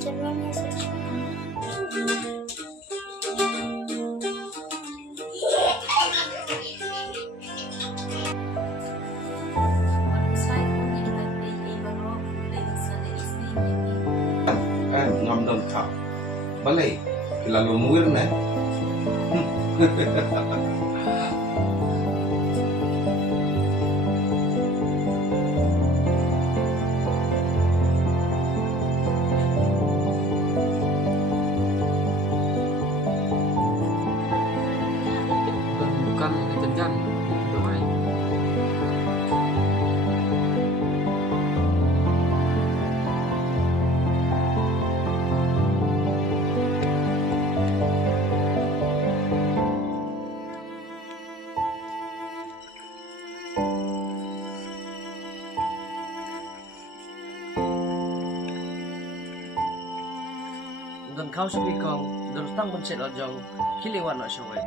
Jerman message. Ngâm đơn thọ bác lệ là lùa mũi luôn này. Bukan kencan doai. Dan kau sepi kau dan tang pencet ojong kiliwan nak syawai.